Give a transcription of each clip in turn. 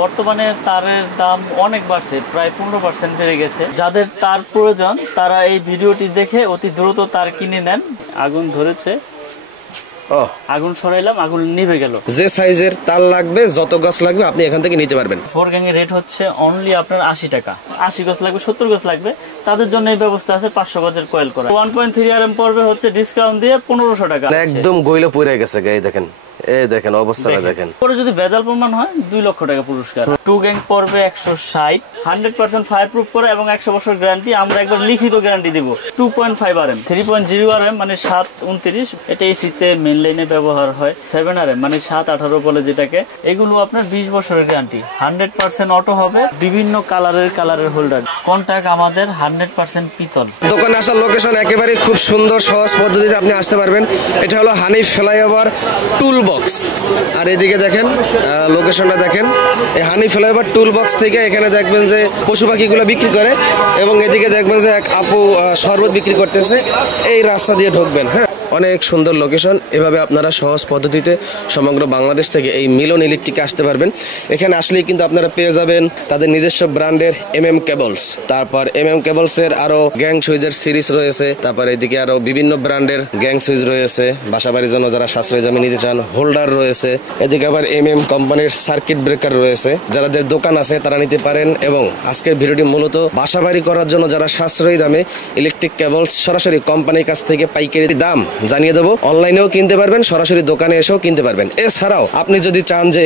বর্তমানে তারের দাম অনেক বাড়ছে, প্রায় 15% বেড়ে গেছে। যাদের তার প্রয়োজন তারা এই ভিডিওটি দেখে অতি দ্রুত তার কিনে নেন। আগুন ধরেছে, আগুন সরাইলাম, আগুন নিভে গেল। যে সাইজের তার লাগবে, যত গাছ লাগবে আপনি এখান থেকে নিতে পারবেন। 4 গ্যাং এর রেট হচ্ছে অনলি আপনার 80 টাকা। 80 গাছ লাগবে, 70 গাছ লাগবে, তাদের জন্য এই ব্যবস্থা আছে 500 গজের কয়েল করা। 1.3 RM পড়বে হচ্ছে ডিসকাউন্ট দিয়ে 1500 টাকা। একদম গইলো পড়ে গেছে, এই দেখেন, এই দেখেন অবস্থাটা দেখেন। পরে যদি ভেজাল প্রমাণ হয় 2 লক্ষ টাকা পুরস্কার। 2 গ্যাং পড়বে 160, 100% ফায়ার প্রুফ করে এবং 100 বছর গ্যারান্টি। আমরা একবার লিখিত গ্যারান্টি দিব। 2.5 RM, 3.0 RM মানে 729, এটা এসিতে মেইন লাইনে ব্যবহার হয়। 7 RM মানে 718 বলে যেটাকে, এগুলো আপনার 20 বছরের গ্যারান্টি। 100% অটো হবে, বিভিন্ন কালারের হোল্ডার। কন্টাক্ট আমাদের 100% পিতল। দোকানে আসার লোকেশন একেবারে খুব সুন্দর, সহজ পদ্ধতিতে আপনি আসতে পারবেন। এটা হলো হানিফ ফ্লাইওভার টুল বক্স। আর এদিকে দেখেন লোকেশনটা দেখেন, এই হানিফ ফ্লাইওভার টুল বক্স থেকে এখানে দেখবেন যে পশু পাখিগুলো বিক্রি করে, এবং এদিকে দেখবেন যে এক আপু শরবত বিক্রি করতেছে। এই রাস্তা দিয়ে ঢুকবেন। হ্যাঁ, অনেক সুন্দর লোকেশন। এভাবে আপনারা সহজ পদ্ধতিতে সমগ্র বাংলাদেশ থেকে এই মিলন ইলেকট্রিকে আসতে পারবেন। এখানে আসলেই কিন্তু আপনারা পেয়ে যাবেন তাদের নিজস্ব ব্র্যান্ডের MM কেবলস, তারপর MM কেবলসের আরো গ্যাং সুইচের সিরিজ রয়েছে, তারপর এদিকে আরো বিভিন্ন ব্র্যান্ডের গ্যাং সুইচ রয়েছে। বাসাবাড়ির জন্য যারা সাশ্রয়ী দামে নিতে চান, হোল্ডার রয়েছে। এদিকে আবার MM কোম্পানির সার্কিট ব্রেকার রয়েছে। যাদের দোকান আছে তারা নিতে পারেন। এবং আজকের ভিডিওটি মূলত বাসাবাড়ি করার জন্য যারা সাশ্রয়ী দামে ইলেকট্রিক কেবলস সরাসরি কোম্পানির কাছ থেকে পাইকারি দাম জানিয়ে দেবো। অনলাইনেও কিনতে পারবেন, সরাসরি দোকানে এসেও কিনতে পারবেন। এছাড়াও আপনি যদি চান যে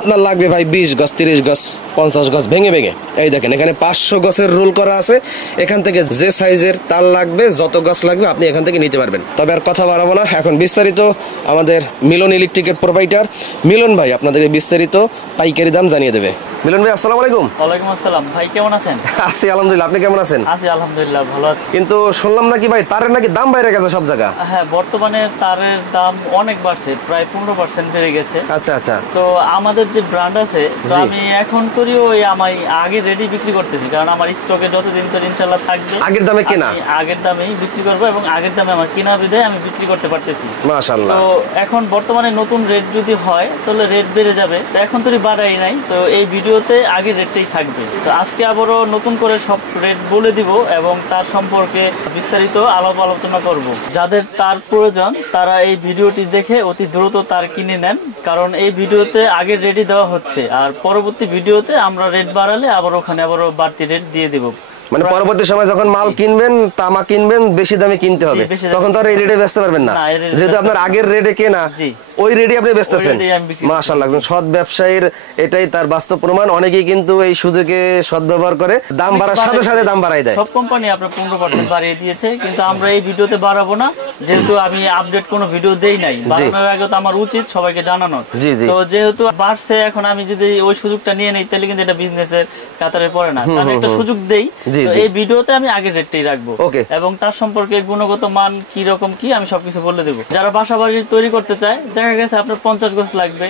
আপনার লাগবে ভাই 20 গজ, 30 গজ, 50 গজ ভেঙে ভেঙে, এই দেখেন এখানে 500 গজের রুল করা আছে। এখান থেকে যে সাইজের তার লাগবে, যত গজ লাগবে আপনি এখান থেকে নিতে পারবেন। তবে আর কথা বাড়াবো না, এখন বিস্তারিত আমাদের মিলন ইলেকট্রিকের প্রোভাইডার মিলন ভাই আপনাদেরকে বিস্তারিত পাইকারি দাম জানিয়ে দেবে। মিলন ভাই আসসালামু আলাইকুম। ওয়ালাইকুম আসসালাম। ভাই কেমন আছেন? আছি আলহামদুলিল্লাহ, আপনি কেমন আছেন? আছি আলহামদুলিল্লাহ, ভালো আছি। কিন্তু শুনলাম নাকি ভাই তারের নাকি দাম বাইরে গেছে সব জায়গা? হ্যাঁ, বর্তমানে তারের দাম অনেক বাড়ছে, প্রায় 15% বেড়ে গেছে। আচ্ছা আচ্ছা। তো আমাদের যে ব্র্যান্ড আছে, তো আমি এখন করি ওই আমি আগে রেডি বিক্রি করতেছি, কারণ আমার স্টকে যতদিন তো ইনশাআল্লাহ থাকবে। আগের দামে কেনা, আগের দামেই বিক্রি করবো এবং আগের দামে আমার কেনা বিধায় আমি বিক্রি করতে পারতেছি। মাশাআল্লাহ। তো এখন বর্তমানে নতুন রেট যদি হয় তাহলে রেট বেড়ে যাবে, তো এখন তো বাড়াই নাই, তো এই ভিডিওতে আগের রেটটাই থাকবে। তো আজকে আবারও নতুন করে সব রেট বলে দিব এবং তার সম্পর্কে বিস্তারিত আলোচনা করব। যাদের তার প্রয়োজন তারা এই ভিডিওটি দেখে অতি দ্রুত তার কিনে নেন, কারণ এই ভিডিওতে আগের রেটই দেওয়া হচ্ছে। আর পরবর্তী ভিডিওতে আমরা রেট বাড়ালে আবারও বাড়তি রেট দিয়ে দেব। মানে পরবর্তী সময় যখন মাল কিনবেন, তামা কিনবেন, বেশি দামে কিনতে হবে, তখন তো আর এই রেটে বেচতে পারবেন না, যেহেতু আপনার আগের রেটে কেনা ওই রেটে আপনি বেচতেছেন। মাশাআল্লাহ, একজন সৎ ব্যবসায়ীর এটাই তার বাস্তব প্রমাণ। অনেকেই কিন্তু এই সুযোগে সদ্ব্যবহার করে, দাম বাড়ার সাথে সাথে দাম বাড়াই দেয়। সব কোম্পানি আপনার 15% বাড়িয়ে দিয়েছে, কিন্তু আমরা এই ভিডিওতে বাড়াবো না, যেহেতু আমি আপডেট কোনো ভিডিও দেই নাই। বাড়ানোর আগে তো আমার উচিত সবাইকে জানানো। তো যেহেতু বাড়ছে, এখন আমি যদি ওই সুযোগটা নিয়ে নেই তাহলে কিন্তু এটা বিজনেসের কাতারে পড়ে না। আমি একটা সুযোগ দেই, এই ভিডিওতে আমি আগের রেটটাই রাখবো এবং তার সম্পর্কে গুণগত মান কি রকম কি আমি সবকিছু বলে দেবো। যারা বাসা বাড়ি তৈরি করতে চায়, দেখা গেছে আপনার 50 গজ লাগবে,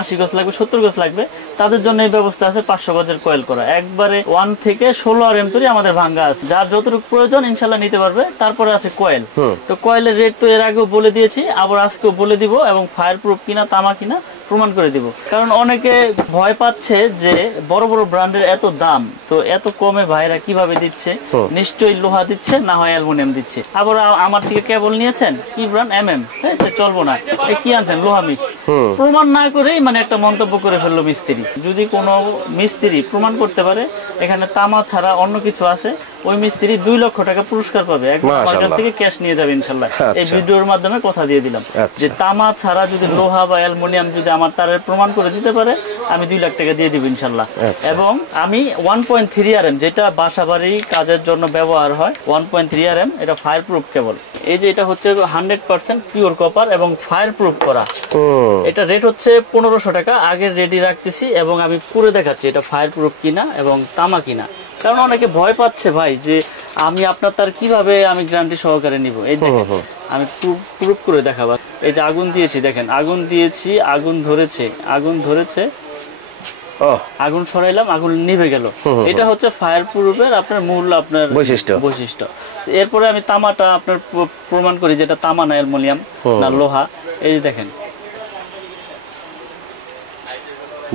80 গজ লাগবে, 70 গজ লাগবে, তাদের জন্য এই ব্যবস্থা আছে 500 গজের কয়েল করা। একবারে 1 থেকে 16 RM তৈরি আমাদের ভাঙ্গা আছে, যার যতটুকু প্রয়োজন ইনশাল্লাহ নিতে পারবে। তারপরে আছে কয়েল। তো কয়েলের রেট তো এর আগেও বলে দিয়েছি, আবার আজকেও বলে দিব, এবং ফায়ার প্রুফ কিনা তামা কিনা প্রমাণ করে দিব। কারণ অনেকে ভয় পাচ্ছে যে বড় বড় ব্র্যান্ডের এত দাম, তো এত কমে ভাইরা কিভাবে দিচ্ছে, নিশ্চয়ই লোহা দিচ্ছে, না হয় অ্যালুমিনিয়াম দিচ্ছে। আবার আমার থেকে কেবল নিয়েছেন কি ব্র্যান্ড MM, চলবো না, কি আনছেন লোহা মিক্স। প্রমাণ না করেই মানে একটা মন্তব্য করে ফেললো মিস্ত্রি। যদি কোনো মিস্ত্রি প্রমাণ করতে পারে এখানে তামা ছাড়া অন্য কিছু আছে, ওই মিস্ত্রি 2 লক্ষ টাকা পুরস্কার পাবে, একবার আমার কাছ থেকে ক্যাশ নিয়ে যাবে ইনশাল্লাহ। এই ভিডিওর মাধ্যমে কথা দিয়ে দিলাম যে তামা ছাড়া যদি লোহা বা অ্যালুমিনিয়াম যদি আমার তারের প্রমাণ করে দিতে পারে, আমি 2 লাখ টাকা দিয়ে দিব ইনশাল্লাহ। এবং আমি 1.3 RM, যেটা বাসাবাড়ি কাজের জন্য ব্যবহার হয়, 1.3 RM, এটা ফায়ার প্রুফ কেবল। এই যে এটা হচ্ছে 100% পিওর কপার এবং ফায়ার প্রুফ করা। এটা রেট হচ্ছে 1500 টাকা, আগের রেডি রাখতেছি এবং আমি পুরো দেখাচ্ছি এটা ফায়ার প্রুফ কিনা এবং তামা কিনা। কারণ অনেকে ভয় পাচ্ছে ভাই যে আমি আপনার তার কিভাবে আমি গ্যারান্টি সহকারে নিব। এই দেখেন আমি প্রুফ করে দেখাবো। এই যে আগুন দিয়েছি, দেখেন আগুন দিয়েছি, আগুন ধরেছে, আগুন ধরেছে, আগুন সরাইলাম, আগুন নিভে গেল। এটা হচ্ছে ফায়ার প্রুফের আপনার মূল আপনার বৈশিষ্ট্য। এরপরে আমি তামাটা আপনার প্রমাণ করি, যেটা তামা না অ্যালুমিনিয়াম না লোহা। এই যে দেখেন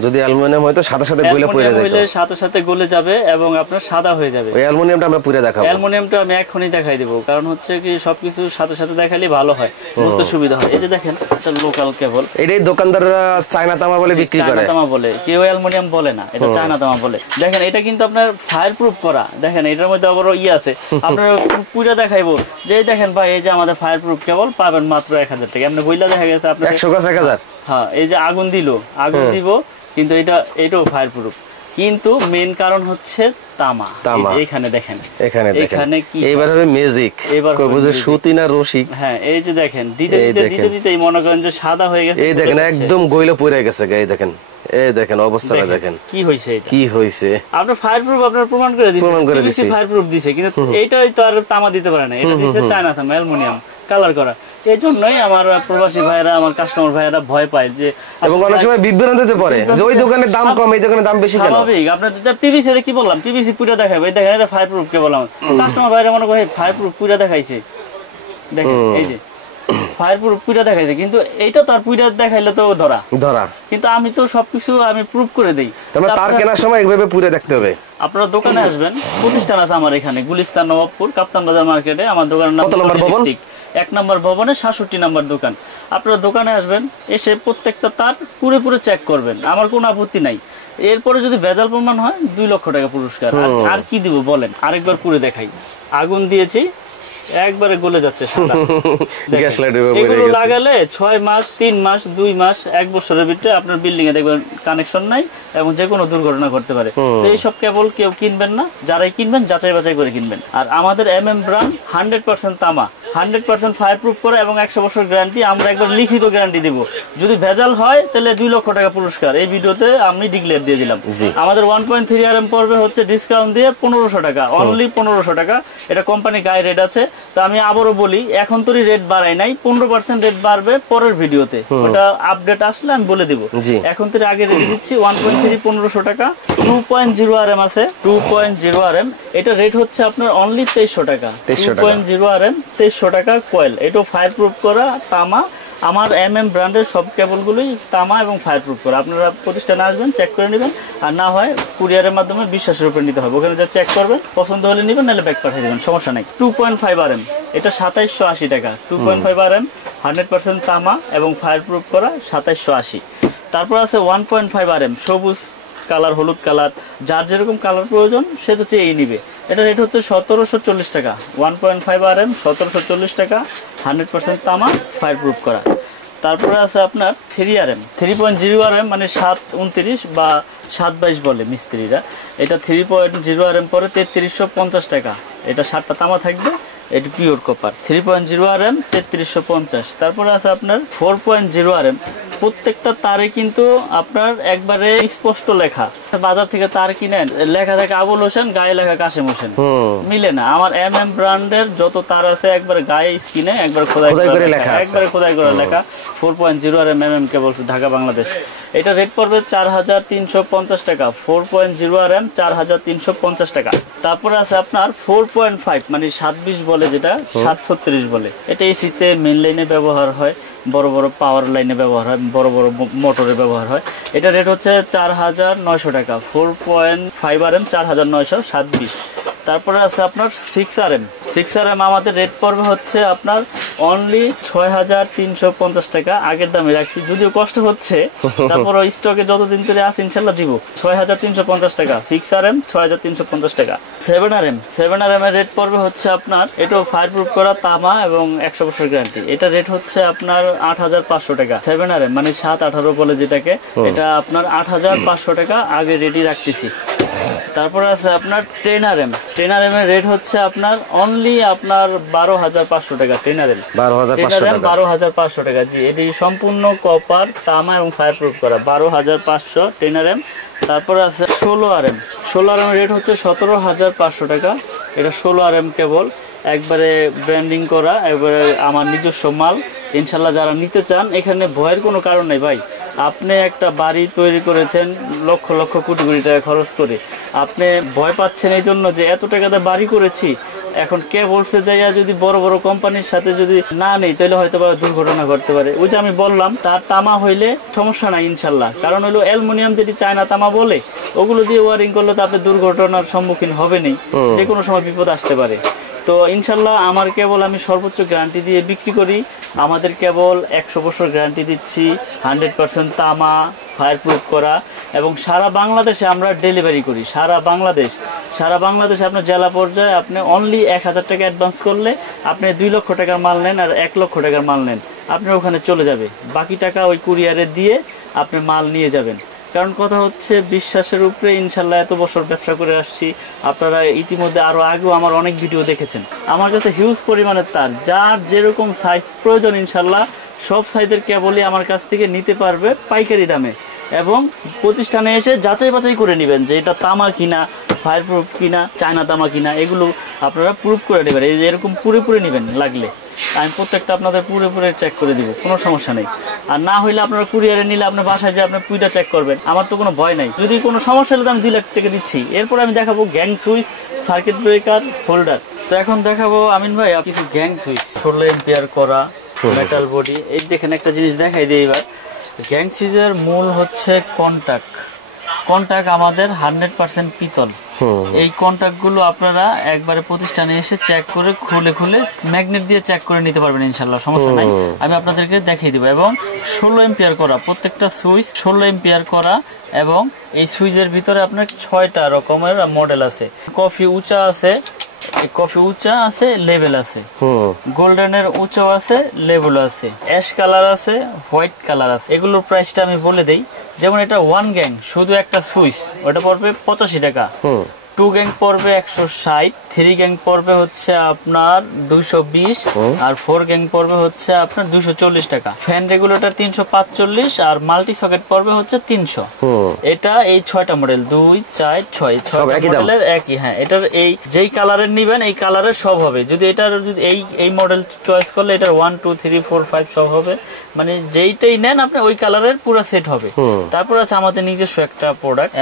যদি অ্যালুমিনিয়াম হয়তো সাথে সাথে গলে পড়ে যেত, সাথে সাথে গলে যাবে এবং আপনার সাদা হয়ে যাবে। ওই অ্যালুমিনিয়ামটা আমরা পুরো দেখাবো। অ্যালুমিনিয়ামটা আমি এখনই দেখাই দেব, কারণ হচ্ছে কি সবকিছু সাথে সাথে দেখালে ভালো হয়, বুঝতে সুবিধা হয়। এই যে দেখেন এটা লোকাল কেবল, এটাই দোকানদাররা চায়না তামা বলে বিক্রি করে, চায়না তামা বলে, কেউ অ্যালুমিনিয়াম বলে না, এটা চায়না তামা বলে। দেখেন এটা কিন্তু আপনার ফায়ার প্রুফ করা, দেখেন এটার মধ্যে আবার আছে, আপনার পুরো দেখাইবো যে দেখেন ভাই এই যে আমাদের ফায়ার প্রুফ কেবল পাবেন মাত্র 1000 টাকা। এমনি বইলা দেখা গেছে আপনার 100 গাছ 1000। হ্যাঁ, এই যে আগুন দিব, কিন্তু এটাও ফায়ার প্রুফ, কিন্তু মেন কারণ হচ্ছে তামা। এখানে দেখেন, এখানে কি এবার হবে ম্যাজিক, কই বুঝে সুতি না রশি। হ্যাঁ, এই যে দেখেন দিতে দিতে মনে করেন যে সাদা হয়ে গেছে, এই দেখেন একদম গইলে পড়ে গেছে। এই দেখেন, এই দেখেন অবস্থাটা দেখেন কি হইছে, এটা কি হইছে। আপনার ফায়ার প্রুফ আপনার প্রমাণ করে দিছে, ফায়ার প্রুফ দিছে, কিন্তু এইটাই তো আর তামা দিতে পারে না, এটা দিছে চায়না তামা, অ্যালুমিনিয়াম কালার করা। এই জন্যই আমার প্রবাসী ভাইরা, আমার কাস্টমার ভাইরা ভয় পায় যে, এবং অনেক সময় বিভ্রান্তিতে পড়ে যে ওই দোকানে দাম কম এই দোকানে দাম বেশি কেন। স্বাভাবিক, আপনার পিভিসি এর কি বললাম, পিভিসি পুরো দেখাবে, এই দেখেন এটা ফায়ার প্রুফ কে বললাম, কাস্টমার ভাইরা মনে করে ফায়ার প্রুফ পুরো দেখাইছে, দেখেন এই যে ফায়ার প্রুফ পুরো দেখাইছে, কিন্তু এইটা তার পুরো দেখাইলে তো ধরা, কিন্তু আমি তো সবকিছু আমি প্রুফ করে দেই। তার কেনার সময় এইভাবে পুরো দেখতে হবে। আপনারা দোকানে আসবেন, প্রতিষ্ঠান আছে আমার এখানে গুলিস্তান নবাবপুর কাপ্তান বাজার মার্কেটে, আমার দোকানের নাম 1 নম্বর ভবনে 67 নম্বর দোকান। আপনারা দোকানে আসবেন, এসে প্রত্যেকটা তার পুরো চেক করবেন, আমার কোনো আপত্তি নাই। এরপরে যদি ভেজাল প্রমাণ হয় 2 লক্ষ টাকা পুরস্কার। আর কি দিব বলেন, আরেকবার পুরো দেখাই। আগুন দিয়েছি, একবারে গলে যাচ্ছে সাদা। এগুলো লাগালে 6 মাস, 3 মাস, 2 মাস, 1 বছরের ভিতরে আপনার বিল্ডিং এ দেখবেন কানেকশন নাই এবং যে কোনো দুর্ঘটনা ঘটতে পারে। তো এইসব কেবল কেউ কিনবেন না, যারাই কিনবেন যাচাই বাছাই করে কিনবেন। আর আমাদের ব্র্যান্ড 100% তামা, 100% ফায়ার প্রুফ করা এবং 100 বছর গ্যারান্টি। আমরা একবার লিখিত গ্যারান্টি দিব, যদি ভেজাল হয় তাহলে 2 লক্ষ টাকা পুরস্কার। এই ভিডিওতে আমি ডিক্লেয়ার দিয়ে দিলাম। আমাদের 1.3 RM পড়বে হচ্ছে ডিসকাউন্ট দিয়ে 1500 টাকা, অনলি 1500 টাকা। এটা কোম্পানি গায়ে রেট আছে। তো আমি আবারও বলি, এখন তো রেট বাড়াই নাই, 15% রেট বাড়বে পরের ভিডিওতে, ওটা আপডেট আসলে আমি বলে দিব। এখন তো আগে রেট দিচ্ছি 1.3 1500 টাকা। 2.0 RM আছে, 2.0 RM, এটা রেট হচ্ছে আপনার অনলি 2300 টাকা। 2.0 RM 2300 টাকা কয়েল, এটা ফায়ার প্রুফ করা তামা। আমার ব্র্যান্ডের সব কেবলগুলোই তামা এবং ফায়ার প্রুফ করা। আপনারা প্রতিষ্ঠানে আসবেন, চেক করে নেবেন, আর না হয় কুরিয়ারের মাধ্যমে বিশ্বাসের উপর নিতে হবে। ওখানে যা চেক করবেন, পছন্দ হলে নেবেন, নাহলে ব্যাক পাঠিয়ে দেবেন, সমস্যা নাই। 2.5 RM, এটা 2780 টাকা। 2.5 RM 100% তামা এবং ফায়ার প্রুফ করা 2780। তারপর আছে 1.5 RM সবুজ কালার, হলুদ কালার, যার যেরকম কালার প্রয়োজন সে তো চেয়েই নিবে। এটা রেট হচ্ছে 1740 টাকা। 1.5 RM 1740 টাকা, 100% তামা, ফায়ার প্রুফ করা। তারপরে আছে আপনার 3 RM, 3.0 RM মানে 729 বা 722 বলে মিস্ত্রিরা। এটা 3.0 RM পরে 3350 টাকা। এটা 7টা তামা থাকবে, এটা পিওর কপার। 3.0 RM 3350। তারপরে আছে আপনার 4.0 RM, প্রত্যেকটা তারে কিন্তু আপনার একবারে স্পষ্ট লেখা। বাজার থেকে তার কিনেন, লেখা থাকে আবুল হোসেন, গায়ে লেখা কাশেম হোসেন, মিলে না। আমার ব্র্যান্ডের যত তার আছে একবার গায়ে স্কিনে একবার খোদাই করে লেখা, একবারে খোদাই করে লেখা। 4.0 RM কেবল ঢাকা বাংলাদেশ। এটা রেট পড়বে 4350 টাকা। 4.0 RM 4350 টাকা। তারপরে আছে আপনার 4.5 মানে 720 বলে, যেটা 736 বলে। এটা এসিতে মেইন লাইনে ব্যবহার হয়, বড় বড় পাওয়ার লাইনে ব্যবহার হয়, বড় বড় মোটরে ব্যবহার হয়। এটা রেট হচ্ছে 4900 টাকা। 4.5 RM 4927। তারপরে আছে আপনার 6 RM। 6 RM আমাদের রেট পড়বে হচ্ছে আপনার অনলি 6350 টাকা। আগের দামে রাখছি, যদিও কষ্ট হচ্ছে, তারপর স্টকে যতদিন ধরে আছে ইনশাল্লাহ দিব। 6350 টাকা 6 RM, 6350 টাকা। 7 RM, 7 RM এর রেট পড়বে হচ্ছে আপনার, এটাও ফায়ার প্রুফ করা তামা এবং 100 বছর গ্যারান্টি। এটা রেট হচ্ছে আপনার 8500 টাকা। 7 RM মানে 718 বলে যেটাকে, এটা আপনার 8500 টাকা আগে রেডি রাখতেছি। তারপরে আছে আপনার 10 RM। 10 RM এর রেট হচ্ছে আপনার অনলি আপনার 12500 টাকা। 10 RM 12500 টাকা। জি, এটি সম্পূর্ণ কপার, তামা এবং ফায়ার প্রুফ করা। 12500 10 RM। তারপরে আছে 16 RM। 16 RM এর রেট হচ্ছে 17500 টাকা। এটা 16 RM কেবল, একবারে ব্র্যান্ডিং করা, একবারে আমার নিজস্ব মাল। ইনশাল্লাহ যারা নিতে চান, এখানে ভয়ের কোনো কারণ নেই ভাই। আপনি একটা বাড়ি তৈরি করেছেন লক্ষ লক্ষ কোটি কোটি টাকা খরচ করে, আপনি ভয় পাচ্ছেন এই জন্য যে এত টাকাতে বাড়ি করেছি, এখন কেবলসে যাইয়া যদি বড় বড় কোম্পানির সাথে যদি না নেই তাহলে হয়তো বা দুর্ঘটনা ঘটতে পারে। ওই যে আমি বললাম তার তামা হইলে সমস্যা নাই ইনশাল্লাহ, কারণ হলো অ্যালুমিনিয়াম যেটি চায়না তামা বলে ওগুলো দিয়ে ওয়ারিং করলে তো আপনি দুর্ঘটনার সম্মুখীন হবেনই, যে কোনো সময় বিপদ আসতে পারে। তো ইনশাল্লাহ আমার কেবল আমি সর্বোচ্চ গ্যারান্টি দিয়ে বিক্রি করি। আমাদের কেবল 100 বছর গ্যারান্টি দিচ্ছি, 100% তামা, ফায়ার প্রুফ করা, এবং সারা বাংলাদেশে আমরা ডেলিভারি করি। সারা বাংলাদেশে আপনার জেলা পর্যায়ে আপনি অনলি 1000 টাকা অ্যাডভান্স করলে আপনি 2 লক্ষ টাকার মাল নেন আর 1 লক্ষ টাকার মাল নেন, আপনার ওখানে চলে যাবে। বাকি টাকা ওই কুরিয়ারে দিয়ে আপনি মাল নিয়ে যাবেন। কারণ কথা হচ্ছে বিশ্বাসের উপরে ইনশাল্লাহ এত বছর ব্যবসা করে আসছি। আপনারা ইতিমধ্যে আরো আগেও আমার অনেক ভিডিও দেখেছেন। আমার কাছে হিউজ পরিমাণের তার, যার যেরকম সাইজ প্রয়োজন ইনশাল্লাহ সব সাইজের কেবলই আমার কাছ থেকে নিতে পারবে পাইকারি দামে, এবং প্রতিষ্ঠানে এসে যাচাই বাছাই করে নেবেন যে এটা তামা কিনা, ফায়ার প্রুফ কিনা, চায়না তামা কিনা, এগুলো আপনারা প্রুফ করে নেবেন। এই যে এরকম পুরে নেবেন, লাগলে আমি প্রত্যেকটা আপনাদের পুরে চেক করে দিব, কোনো সমস্যা নেই। আর না হইলে আপনারা কুরিয়ারে নিলে আপনার বাসায় যে আপনার পুইটা চেক করবেন, আমার তো কোনো ভয় নাই। যদি কোনো সমস্যা হলে আমি 2 লাখ টাকা দিচ্ছি। এরপর আমি দেখাবো gang switch, circuit breaker, holder. তো এখন দেখাবো আমিন ভাই কিছু গ্যাং সুইচ 16 এম্পিয়ার করা মেটাল বডি। এই দেখেন একটা জিনিস দেখাই দিই এবার। গ্যাং সুইচের মূল হচ্ছে কন্টাক্ট আমাদের 100% পিতল। এই কন্টাক্ট গুলো আপনারা একবারে প্রতিষ্ঠানে এসে চেক করে খুলে ম্যাগনেট দিয়ে চেক করে নিতে পারবেন ইনশাল্লাহ, সমস্যা নাই। আমি আপনাদেরকে দেখিয়ে দিব। এবং 16 এম্পিয়ার করা, প্রত্যেকটা সুইচ 16 এম্পিয়ার করা, এবং এই সুইচের ভিতরে আপনার 6টা রকমের মডেল আছে। কফি উঁচা আছে, লেভেল আছে, গোল্ডেনের উঁচা আছে, লেভেল আছে, অ্যাশ কালার আছে, হোয়াইট কালার আছে। এগুলোর প্রাইসটা আমি বলে দেই। যেমন এটা 1 গ্যাং শুধু একটা সুইচ, ওটা পড়বে 85 টাকা। 2 গ্যাং পড়বে 160, 3 গ্যাং পড়বে হচ্ছে আপনার 220, আর 4 গ্যাং পড়বে হচ্ছে আপনার 240 টাকা। ফ্যান রেগুলেটর 345, আর মাল্টি সকেট পড়বে হচ্ছে 300। এটা এই 6টা মডেল, 2, 4, 6 মডেলের একই। হ্যাঁ, এটার এই যেই কালারের নিবেন এই কালারের সব হবে। যদি এটার যদি এই মডেল চয়েস করলে এটার 1, 2, 3, 4, 5 সব হবে, মানে যেইটাই নেন আপনি ওই কালারের পুরো সেট হবে। তারপর আছে আমাদের নিজস্ব একটা প্রোডাক্ট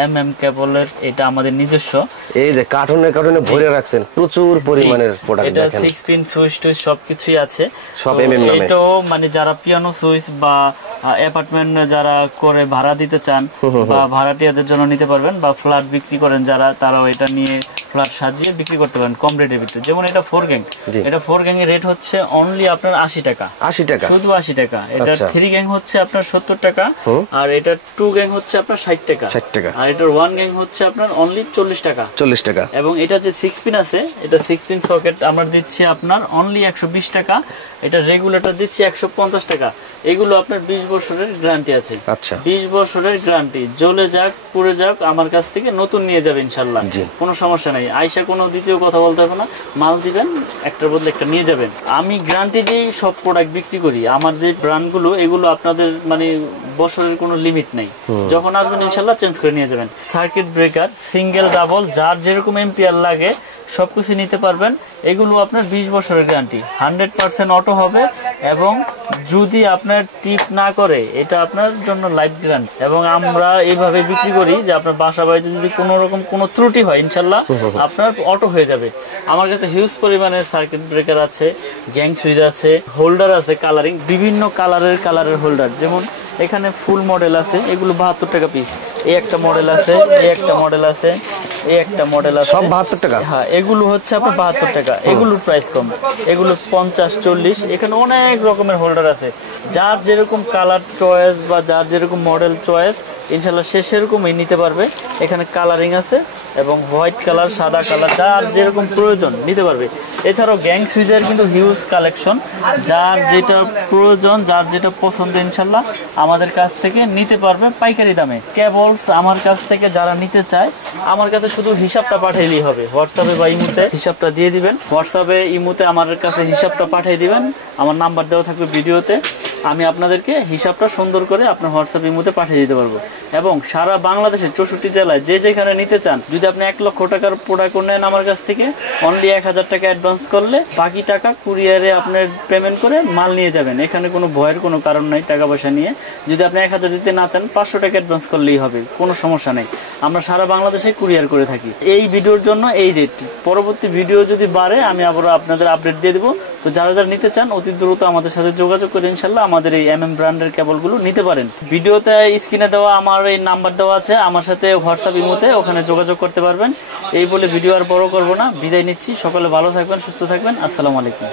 কেবলের, এটা আমাদের নিজস্ব। এই যে কার্টুনে ভরে রাখছেন প্রচুর পরিমাণের প্রোডাক্ট, এটা 6 পিন সুইচ টুইচ সবকিছুই আছে সব এমএম নামে। এটাও মানে যারা পিয়ানো সুইচ বা অ্যাপার্টমেন্ট যারা করে ভাড়া দিতে চান বা ভাড়াটিয়াদের জন্য নিতে পারবেন, বা ফ্ল্যাট বিক্রি করেন যারা, তারাও এটা নিয়ে ফ্ল্যাট সাজিয়ে বিক্রি করতে পারেন কম রেটের ভিতরে। যেমন এটা 4 গ্যাং, এটা 4 গ্যাং এর রেট হচ্ছে অনলি আপনার 80 টাকা, শুধু 80 টাকা। এটা 3 গ্যাং হচ্ছে আপনার 70 টাকা, আর এটা 2 গ্যাং হচ্ছে আপনার 60 টাকা, আর এটার 1 গ্যাং হচ্ছে আপনার অনলি 40 টাকা। এবং এটা যে 6 পিন আছে, এটা 6 পিন সকেট আমরা দিচ্ছি আপনার অনলি 120 টাকা। এটা রেগুলেটর দিচ্ছি 150 টাকা। এগুলো আপনার 20 বছরের গ্যারান্টি আছে। 20 বছরের গ্যারান্টি, জ্বলে যাক পুড়ে যাক আমার কাছ থেকে নতুন নিয়ে যাবে ইনশাল্লাহ, কোনো সমস্যা নাই। আইসা কোনো দ্বিতীয় কথা বলতে হবে না, মাল দিবেন একটার বদলে একটা নিয়ে যাবেন। আমি গ্যারান্টি দিয়ে সব প্রোডাক্ট বিক্রি করি। আমার যে ব্র্যান্ডগুলো এগুলো আপনাদের মানে বছরের কোনো লিমিট নেই, যখন আসবেন ইনশাল্লাহ চেঞ্জ করে নিয়ে যাবেন। সার্কিট ব্রেকার সিঙ্গেল ডাবল যার যেরকম এম্পিয়ার লাগে সবকিছু নিতে পারবেন। এগুলো আপনার 20 বছরের গ্যারান্টি, 100% অটো হবে, এবং যদি আপনার টিপ না করে এটা আপনার জন্য লাইফ গ্যারান্টি। এবং আমরা এইভাবে বিক্রি করি যে আপনার বাসা বাড়িতে যদি কোনো রকম কোনো ত্রুটি হয় ইনশাল্লাহ আপনার অটো হয়ে যাবে। আমার কাছে হিউজ পরিমাণের সার্কিট ব্রেকার আছে, গ্যাং সুইচ আছে, হোল্ডার আছে, কালারিং বিভিন্ন কালারের হোল্ডার। যেমন এখানে ফুল মডেল আছে, এগুলো 72 টাকা পিস। এই একটা মডেল আছে, এই একটা মডেল আছে, এই একটা মডেল আছে, সব 72 টাকা। হ্যাঁ, এগুলো হচ্ছে আপনার 72 টাকা। এগুলোর প্রাইস কম, এগুলো 50, 40। এখানে অনেক রকমের হোল্ডার আছে, যার যেরকম কালার চয়েস বা যার যেরকম মডেল চয়েস ইনশাল্লাহ সে সেরকমই নিতে পারবে। এখানে কালারিং আছে, এবং হোয়াইট কালার, সাদা কালার, যার যেরকম প্রয়োজন নিতে পারবে। এছাড়াও গ্যাং সুইচের কিন্তু হিউজ কালেকশন, যার যেটা প্রয়োজন, যার যেটা পছন্দ ইনশাল্লাহ আমাদের কাছ থেকে নিতে পারবে পাইকারি দামে। কেবলস আমার কাছ থেকে যারা নিতে চায় আমার কাছে শুধু হিসাবটা পাঠাইলেই হবে। হোয়াটসঅ্যাপে বা ইমুতে হিসাবটা দিয়ে দিবেন, হোয়াটসঅ্যাপে ইমুতে আমার কাছে হিসাবটা পাঠিয়ে দিবেন। আমার নাম্বার দেওয়া থাকবে ভিডিওতে। আমি আপনাদেরকে হিসাবটা সুন্দর করে আপনার হোয়াটসঅ্যাপ ইমোতে পাঠিয়ে দিতে পারবো। এবং সারা বাংলাদেশের 64 জেলায় যে যেখানে নিতে চান, যদি আপনি 1 লক্ষ টাকার প্রোডাক্ট নেন আমার কাছ থেকে, অনলি 1000 টাকা অ্যাডভান্স করলে বাকি টাকা কুরিয়ারে আপনার পেমেন্ট করে মাল নিয়ে যাবেন। এখানে কোনো ভয়ের কোনো কারণ নাই টাকা পয়সা নিয়ে। যদি আপনি 1000 দিতে না চান 500 টাকা অ্যাডভান্স করলেই হবে, কোনো সমস্যা নেই। আমরা সারা বাংলাদেশে কুরিয়ার করে থাকি। এই ভিডিওর জন্য এই রেট, পরবর্তী ভিডিও যদি বাড়ে আমি আবার আপনাদের আপডেট দিয়ে দেবো। তো যারা যারা নিতে চান অতি দ্রুত আমাদের সাথে যোগাযোগ করে ইনশাল্লাহ আমাদের এই MM ব্র্যান্ডের কেবলগুলো নিতে পারেন। ভিডিওতে স্ক্রিনে দেওয়া আমার এই নাম্বার দেওয়া আছে, আমার সাথে হোয়াটসঅ্যাপ ইমোতে ওখানে যোগাযোগ করতে পারবেন। এই বলে ভিডিও আর বড় করব না, বিদায় নিচ্ছি। সকলে ভালো থাকবেন, সুস্থ থাকবেন। আসসালামু আলাইকুম।